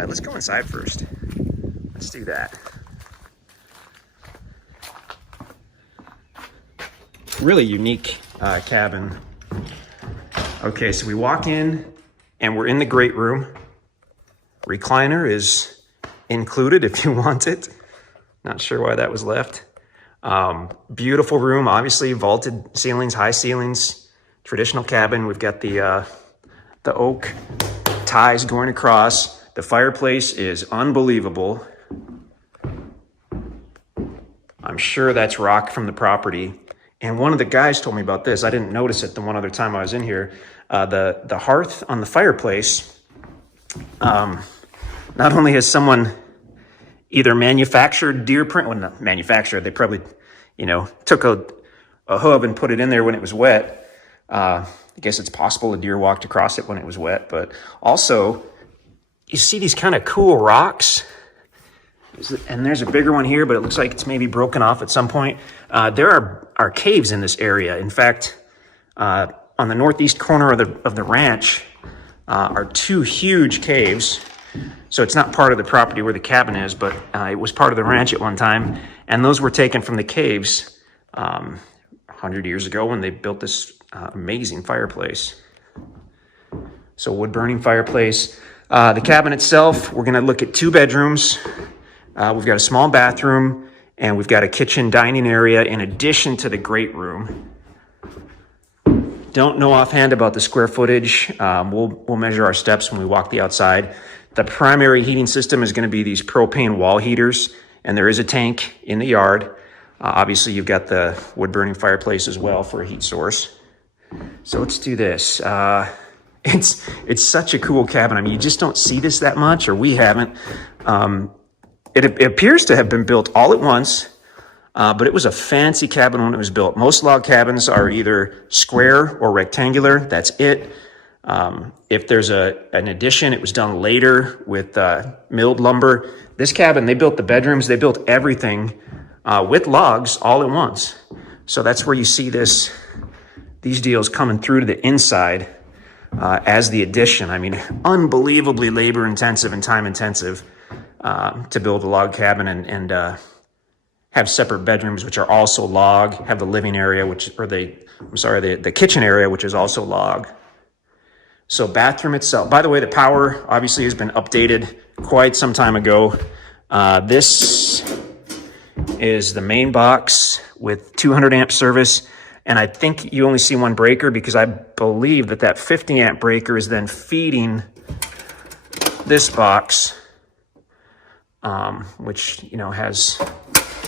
right, let's go inside first. Let's do that. Really unique cabin. Okay, so we walk in and we're in the great room. Recliner is included if you want it. Not sure why that was left. Beautiful room, obviously vaulted ceilings, high ceilings, traditional cabin. We've got the oak ties going across. The fireplace is unbelievable. I'm sure that's rock from the property. And one of the guys told me about this. I didn't notice it the one other time I was in here. The hearth on the fireplace, not only has someone either manufactured deer print, well, not manufactured, they probably, took a hoof and put it in there when it was wet. I guess it's possible a deer walked across it when it was wet, but also you see these kind of cool rocks. And there's a bigger one here, but it looks like it's maybe broken off at some point. There are caves in this area. In fact, on the northeast corner of the ranch are two huge caves. So it's not part of the property where the cabin is, but it was part of the ranch at one time. And those were taken from the caves 100 years ago when they built this amazing fireplace. So wood burning fireplace. The cabin itself, we're gonna look at 2 bedrooms. We've got a small bathroom and we've got a kitchen dining area in addition to the great room. Don't know offhand about the square footage. We'll measure our steps when we walk the outside. The primary heating system is going to be these propane wall heaters, and there is a tank in the yard. Obviously, you've got the wood-burning fireplace as well for a heat source. So let's do this. It's such a cool cabin. I mean, you just don't see this that much, or we haven't. It appears to have been built all at once, but it was a fancy cabin when it was built. Most log cabins are either square or rectangular. That's it. If there's an addition, it was done later with milled lumber. This cabin, they built the bedrooms, they built everything with logs all at once. So that's where you see these deals coming through to the inside as the addition. I mean, unbelievably labor intensive and time intensive to build a log cabin and have separate bedrooms, which are also log, have the living area, the kitchen area, which is also log. So bathroom itself, by the way, the power obviously has been updated quite some time ago. This is the main box with 200 amp service. And I think you only see one breaker because I believe that 50 amp breaker is then feeding this box, which, has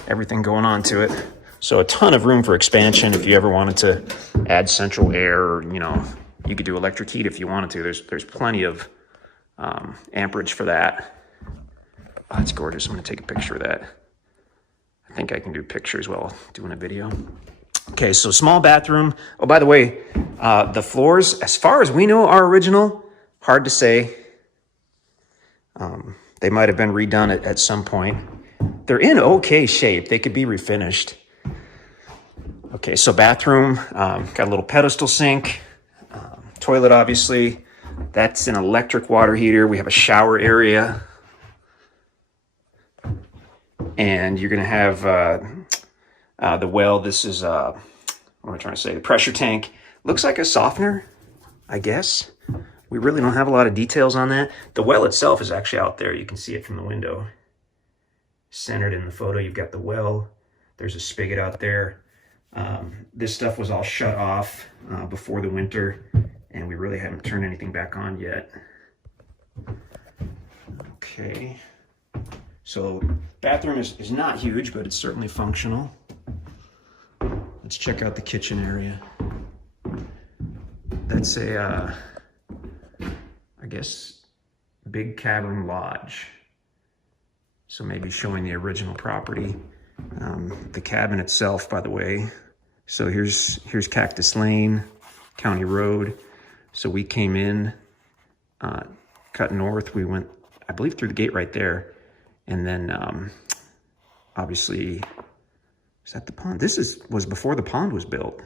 everything going on to it. So a ton of room for expansion if you ever wanted to add central air, or, you could do electric heat if you wanted to. There's plenty of amperage for that. Oh, that's gorgeous. I'm going to take a picture of that. I think I can do pictures while doing a video. Okay, so small bathroom. Oh, by the way, the floors, as far as we know, are original. Hard to say. They might have been redone at some point. They're in okay shape. They could be refinished. Okay, so bathroom, got a little pedestal sink. Toilet, obviously. That's an electric water heater. We have a shower area. And you're going to have the well. This is, what am I trying to say? The pressure tank. Looks like a softener, I guess. We really don't have a lot of details on that. The well itself is actually out there. You can see it from the window. Centered in the photo, you've got the well. There's a spigot out there. This stuff was all shut off before the winter, and we really haven't turned anything back on yet. Okay, so bathroom is not huge, but it's certainly functional. Let's check out the kitchen area. That's a, I guess, big cavern lodge. So maybe showing the original property. The cabin itself, by the way. So here's Cactus Lane, County Road. So we came in, cut north. We went, I believe, through the gate right there. And then, obviously, is that the pond? This was before the pond was built.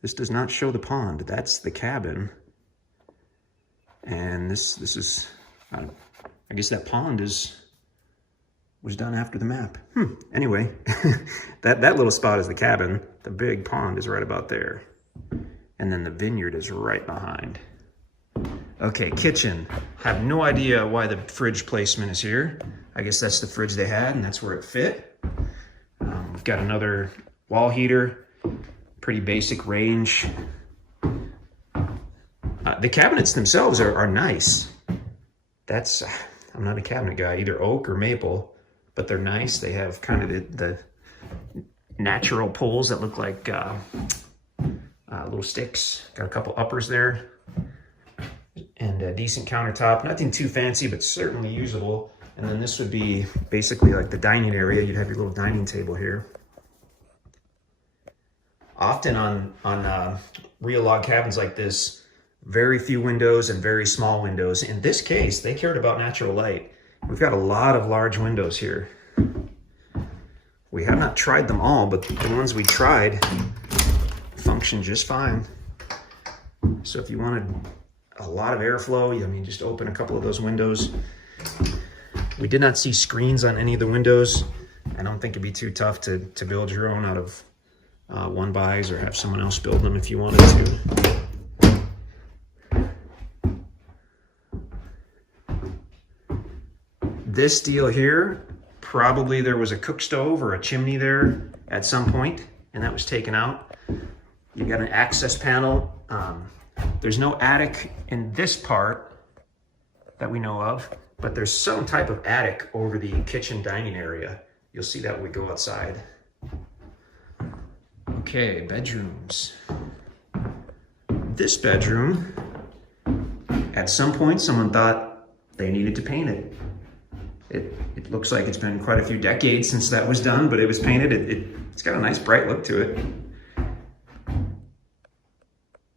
This does not show the pond. That's the cabin. And this is I guess that pond was done after the map. Anyway, that little spot is the cabin. The big pond is right about there. And then the vineyard is right behind. Okay, kitchen. Have no idea why the fridge placement is here. I guess that's the fridge they had and that's where it fit. We've got another wall heater, pretty basic range. The cabinets themselves are nice. I'm not a cabinet guy, either oak or maple, but they're nice. They have kind of the natural poles that look like little sticks. Got a couple uppers there. And a decent countertop. Nothing too fancy, but certainly usable. And then this would be basically like the dining area. You'd have your little dining table here. Often on real log cabins like this, very few windows and very small windows. In this case, they cared about natural light. We've got a lot of large windows here. We have not tried them all, but the ones we tried function just fine. So if you wanted a lot of airflow, I mean, just open a couple of those windows. We did not see screens on any of the windows. I don't think it'd be too tough to build your own out of one bys or have someone else build them if you wanted to. This deal here, probably there was a cook stove or a chimney there at some point, and that was taken out. You got an access panel. There's no attic in this part that we know of, but there's some type of attic over the kitchen dining area. You'll see that when we go outside. Okay, bedrooms. This bedroom, at some point, someone thought they needed to paint it. It looks like it's been quite a few decades since that was done, but it was painted. It's got a nice bright look to it.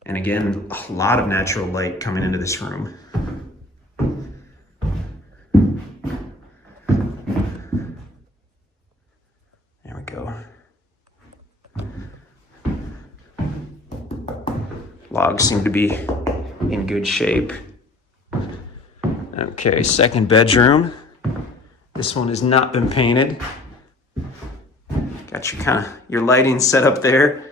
And again, a lot of natural light coming into this room. There we go. Logs seem to be in good shape. Okay, second bedroom. This one has not been painted. Got your lighting set up there.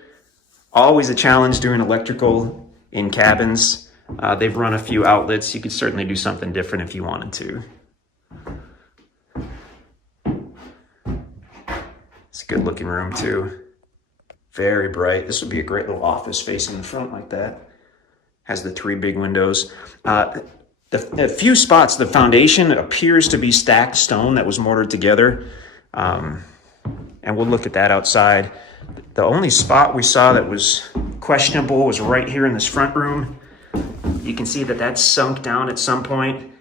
Always a challenge doing electrical in cabins. They've run a few outlets. You could certainly do something different if you wanted to. It's a good looking room too. Very bright. This would be a great little office facing the front like that. Has the 3 big windows. A few spots, the foundation appears to be stacked stone that was mortared together. And we'll look at that outside. The only spot we saw that was questionable was right here in this front room. You can see that that's sunk down at some point.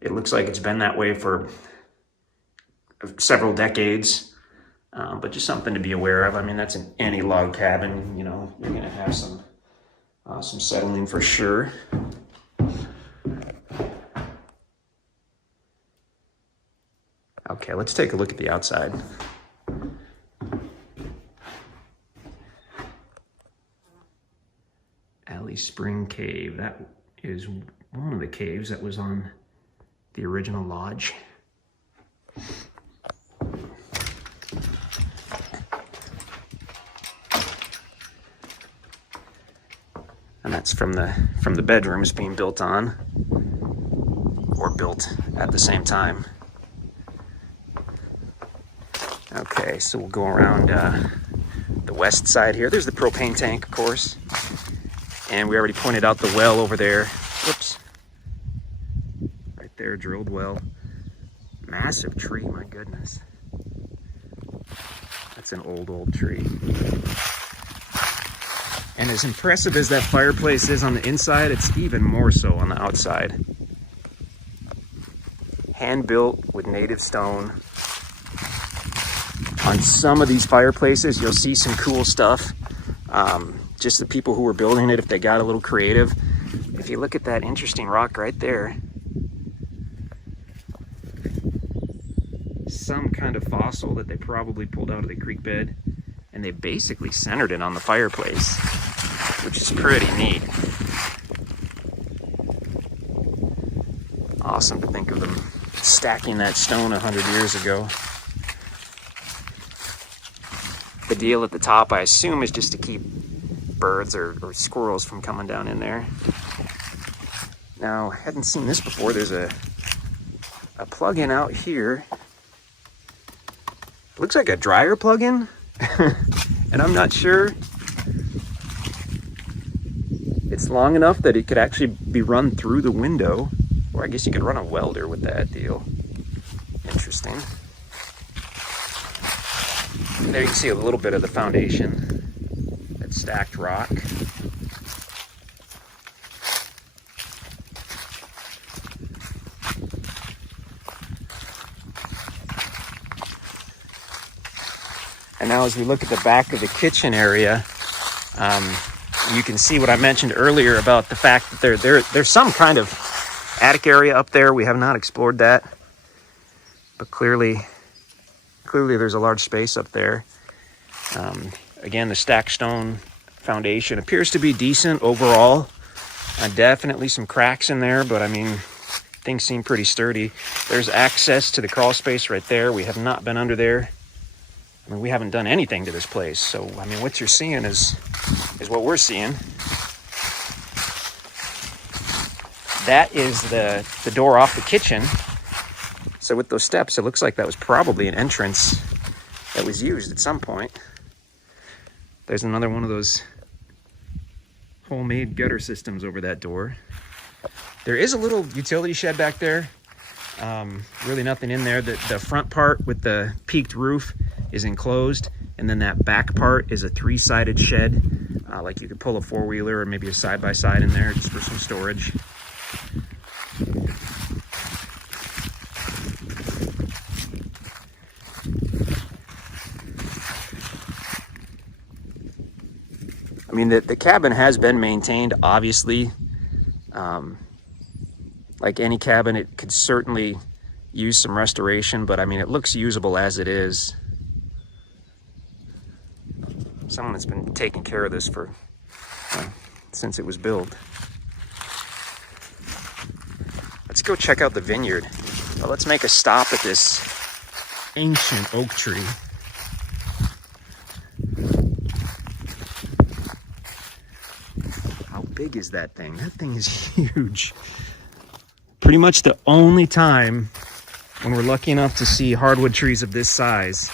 It looks like it's been that way for several decades, but just something to be aware of. I mean, that's in any log cabin, you know, you're gonna have some settling for sure. Okay, let's take a look at the outside. Alley Spring Cave. That is one of the caves that was on the original lodge. And that's from the bedrooms being built on or built at the same time. Okay, so we'll go around the west side here. There's the propane tank, of course. And we already pointed out the well over there. Whoops. Right there, drilled well. Massive tree, my goodness. That's an old tree. And as impressive as that fireplace is on the inside, it's even more so on the outside. Hand built with native stone. On some of these fireplaces, you'll see some cool stuff. Just the people who were building it, if they got a little creative. If you look at that interesting rock right there, some kind of fossil that they probably pulled out of the creek bed, and they basically centered it on the fireplace, which is pretty neat. Awesome to think of them stacking that stone 100 years ago. The deal at the top, I assume, is just to keep birds or squirrels from coming down in there. Now, hadn't seen this before. There's a plug-in out here. Looks like a dryer plug-in, and I'm not sure it's long enough that it could actually be run through the window, or I guess you could run a welder with that deal. Interesting. There you can see a little bit of the foundation, that stacked rock. And now as we look at the back of the kitchen area, you can see what I mentioned earlier about the fact that there's some kind of attic area up there. We have not explored that, but clearly there's a large space up there. Again, the stacked stone foundation appears to be decent overall. Definitely some cracks in there, but I mean, things seem pretty sturdy. There's access to the crawl space right there. We have not been under there. I mean, we haven't done anything to this place, so I mean, what you're seeing is what we're seeing. That is the door off the kitchen. So with those steps, it looks like that was probably an entrance that was used at some point. There's another one of those homemade gutter systems over that door. There is a little utility shed back there. Really nothing in there. The front part with the peaked roof is enclosed, and then that back part is a 3-sided shed. Like you could pull a 4-wheeler or maybe a side-by-side in there just for some storage. I mean, the cabin has been maintained, obviously. Like any cabin, it could certainly use some restoration, but I mean, it looks usable as it is. Someone that's been taking care of this for since it was built. Let's go check out the vineyard. Well, let's make a stop at this ancient oak tree. How big is that thing? That thing is huge. Pretty much the only time when we're lucky enough to see hardwood trees of this size,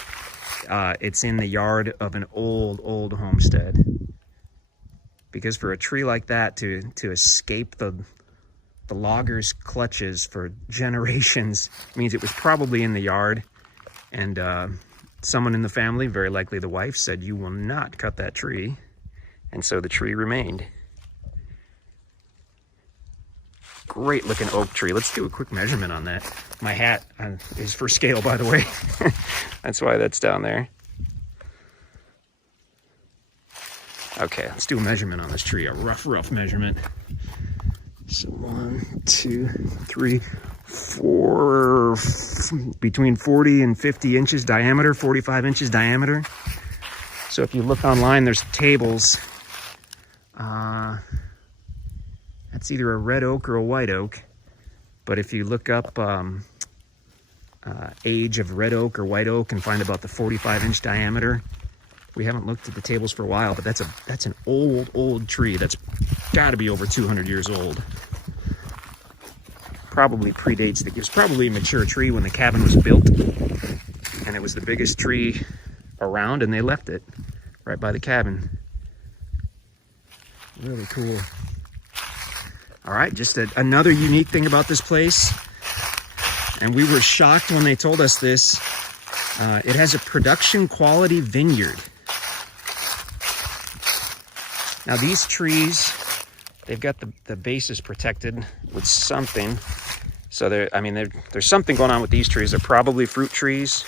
it's in the yard of an old homestead. Because for a tree like that to escape the loggers' clutches for generations means it was probably in the yard, and someone in the family, very likely the wife, said, "You will not cut that tree," and so the tree remained. Great looking oak tree. Let's do a quick measurement on that. My hat is for scale, by the way. That's why that's down there. Okay, let's do a measurement on this tree, a rough measurement. So 1, 2, 3, 4, between 40 and 50 inches diameter, 45 inches diameter. So if you look online, there's tables. That's either a red oak or a white oak. But if you look up age of red oak or white oak and find about the 45-inch diameter, we haven't looked at the tables for a while, but that's an old tree. That's got to be over 200 years old. Probably predates it was probably a mature tree when the cabin was built, and it was the biggest tree around, and they left it right by the cabin. Really cool. All right, just another unique thing about this place, and we were shocked when they told us this. It has a production quality vineyard. Now these trees, they've got the bases protected with something. So there's something going on with these trees. They're probably fruit trees.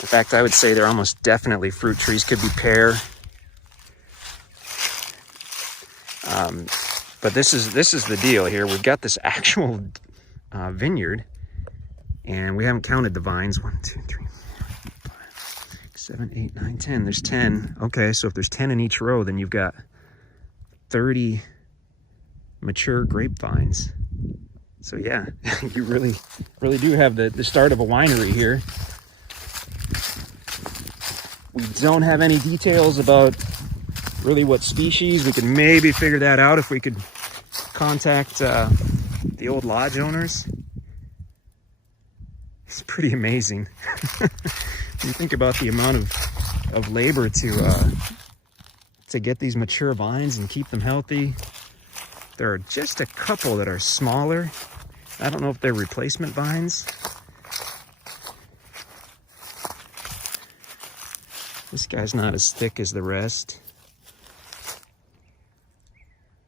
In fact, I would say they're almost definitely fruit trees. Could be pear. But this is the deal here. We've got this actual vineyard, and we haven't counted the vines. 1, 2, 3, 4, 5, 6, 7, 8, 9, 10. There's 10. Okay, so if there's 10 in each row, then you've got 30 mature grapevines. So yeah, you really do have the start of a winery here. We don't have any details about really what species. We could maybe figure that out if we could contact the old lodge owners. It's pretty amazing. You think about the amount of labor to get these mature vines and keep them healthy. There are just a couple that are smaller. I don't know if they're replacement vines. This guy's not as thick as the rest.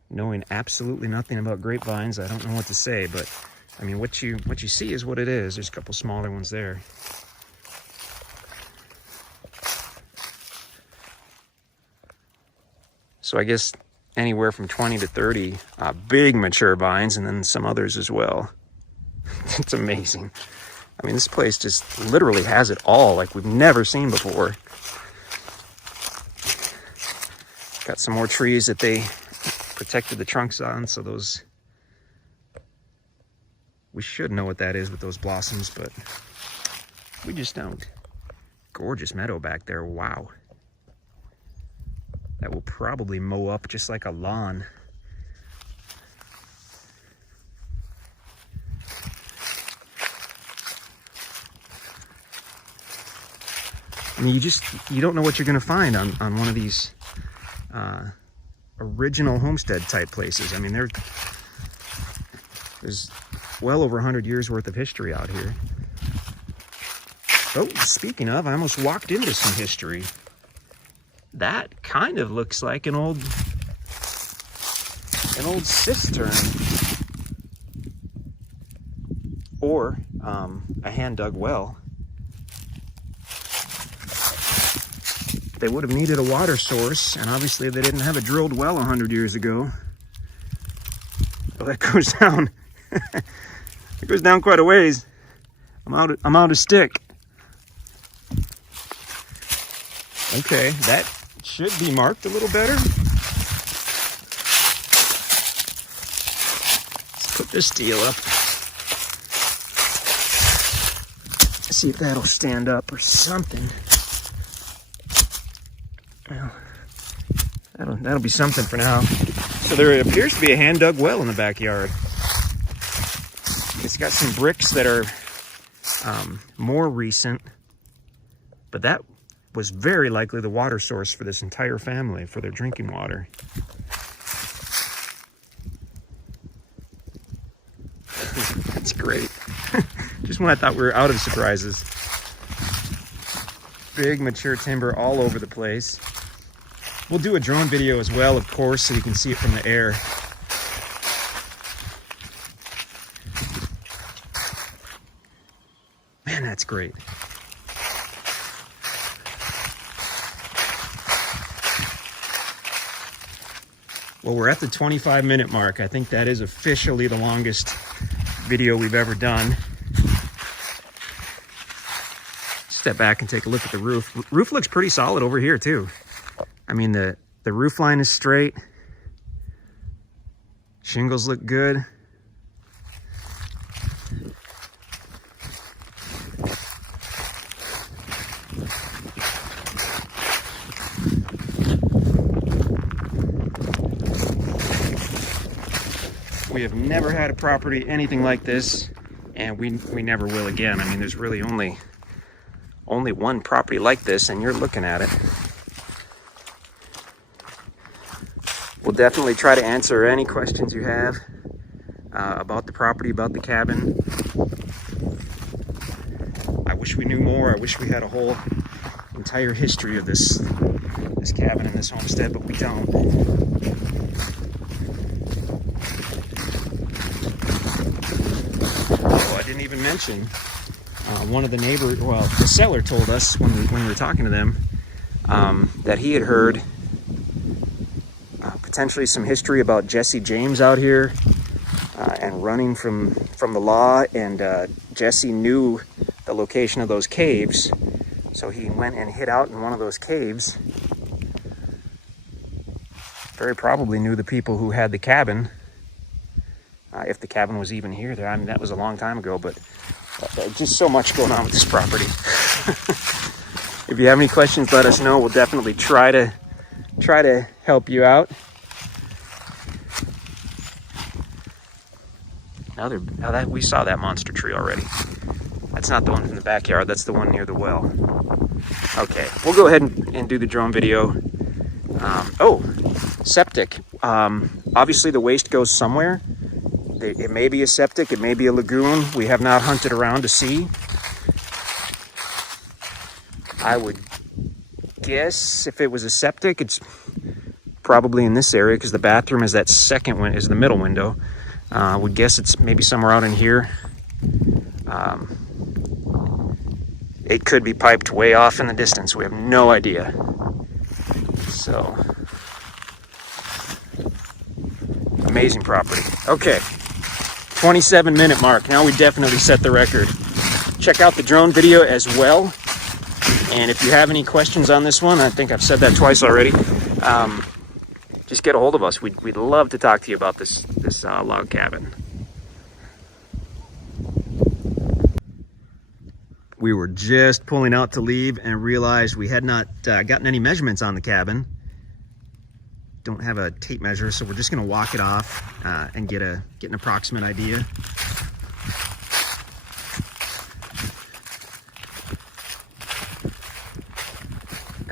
Knowing absolutely nothing about grapevines, I don't know what to say, but I mean, what you see is what it is. There's a couple smaller ones there. So I guess anywhere from 20 to 30 big mature vines, and then some others as well. It's amazing. I mean, this place just literally has it all, like we've never seen before. Got some more trees that they protected the trunks on, so those, we should know what that is with those blossoms, but we just don't. Gorgeous meadow back there, wow. That will probably mow up just like a lawn. I mean, you don't know what you're gonna find on one of these original homestead type places. I mean, there's well over 100 years worth of history out here. Oh, speaking of, I almost walked into some history. That kind of looks like an old cistern, or a hand dug well. They would have needed a water source, and obviously they didn't have a drilled well 100 years ago. Well, that goes down. It goes down quite a ways. I'm out of stick. Okay, that should be marked a little better. Let's put this steel up. See if that'll stand up or something. Well, that'll be something for now. So there appears to be a hand dug well in the backyard. It's got some bricks that are more recent, but that was very likely the water source for this entire family, for their drinking water. That's great. Just when I thought we were out of surprises. Big mature timber all over the place. We'll do a drone video as well, of course, so you can see it from the air. Man, that's great. Well, we're at the 25-minute mark. I think that is officially the longest video we've ever done. Step back and take a look at the roof. Roof looks pretty solid over here too. I mean, the roof line is straight. Shingles look good. We have never had a property anything like this, and we never will again. I mean, there's really only one property like this, and you're looking at it. We'll definitely try to answer any questions you have about the property, about the cabin. I wish we knew more. I wish we had a whole entire history of this cabin and this homestead, but we don't. Oh, I didn't even mention one of the neighbors, well, the seller told us when we were talking to them that he had heard potentially some history about Jesse James out here and running from the law, and Jesse knew the location of those caves, so he went and hid out in one of those caves. Very probably knew the people who had the cabin, if the cabin was even here. There, I mean, that was a long time ago, but just so much going on with this property. If you have any questions, let us know. We'll definitely try to help you out. We saw that monster tree already. That's not the one from the backyard. That's the one near the well. Okay, we'll go ahead and do the drone video. Septic. Obviously the waste goes somewhere. It may be a septic, it may be a lagoon. We have not hunted around to see. I would guess if it was a septic, it's probably in this area because the bathroom is that second one, is the middle window. I would guess it's maybe somewhere out in here. It could be piped way off in the distance. We have no idea. So, amazing property. Okay, 27-minute mark. Now we definitely set the record. Check out the drone video as well. And if you have any questions on this one, I think I've said that twice already, just get a hold of us. We'd love to talk to you about this log cabin. We were just pulling out to leave and realized we had not gotten any measurements on the cabin. Don't have a tape measure, so we're just gonna walk it off and get an approximate idea.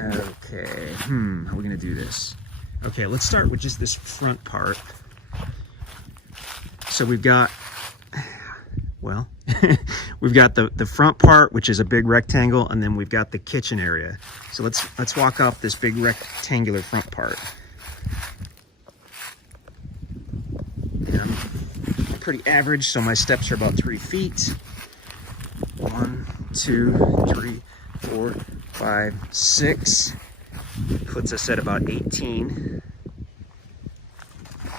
Okay, how are we gonna do this? Okay, let's start with just this front part. So we've got, well, we've got the front part, which is a big rectangle, and then we've got the kitchen area. So let's walk off this big rectangular front part. And I'm pretty average, so my steps are about 3 feet. 1, 2, 3, 4, 5, 6. Puts us at about 18.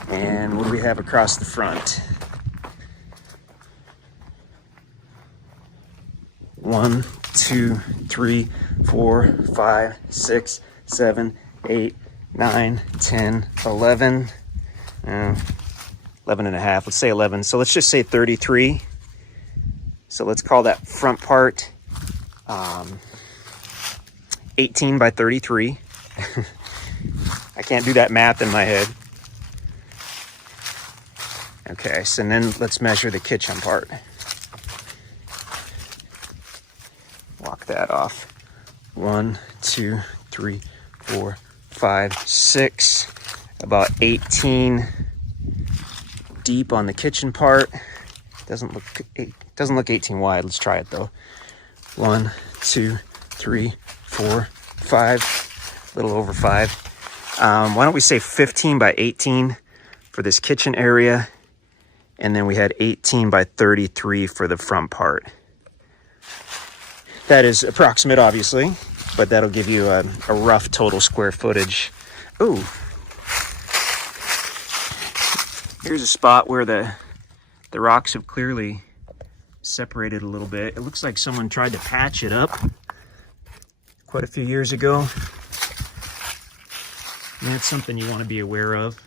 And what do we have across the front? 1, 2, 3, 4, 5, 6, 7, 8, 9, 10, 11. 11 and a half, let's say 11. So let's just say 33. So let's call that front part 18 by 33. I can't do that math in my head. Okay, so then let's measure the kitchen part. Walk that off. 1, 2, 3, 4, 5, 6. About 18 deep on the kitchen part. Doesn't look 18 wide. Let's try it though. 1, 2, 3, 4, 5. A little over 5. Why don't we say 15 by 18 for this kitchen area, and then we had 18 by 33 for the front part. That is approximate, obviously, but that'll give you a rough total square footage. Ooh. Here's a spot where the rocks have clearly separated a little bit. It looks like someone tried to patch it up quite a few years ago. And that's something you want to be aware of.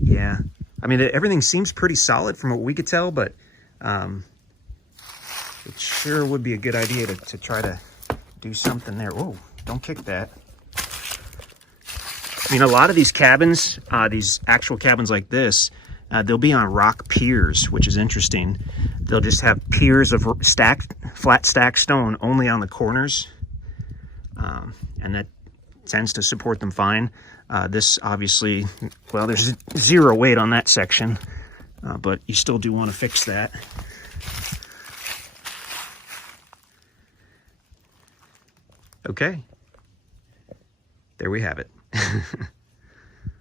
Yeah. I mean, everything seems pretty solid from what we could tell, but it sure would be a good idea to try to do something there. Oh, don't kick that. I mean, a lot of these cabins, these actual cabins like this, they'll be on rock piers, which is interesting. They'll just have piers of flat stacked stone only on the corners, and that tends to support them fine. This obviously, well, there's 0 weight on that section, but you still do want to fix that. Okay, there we have it.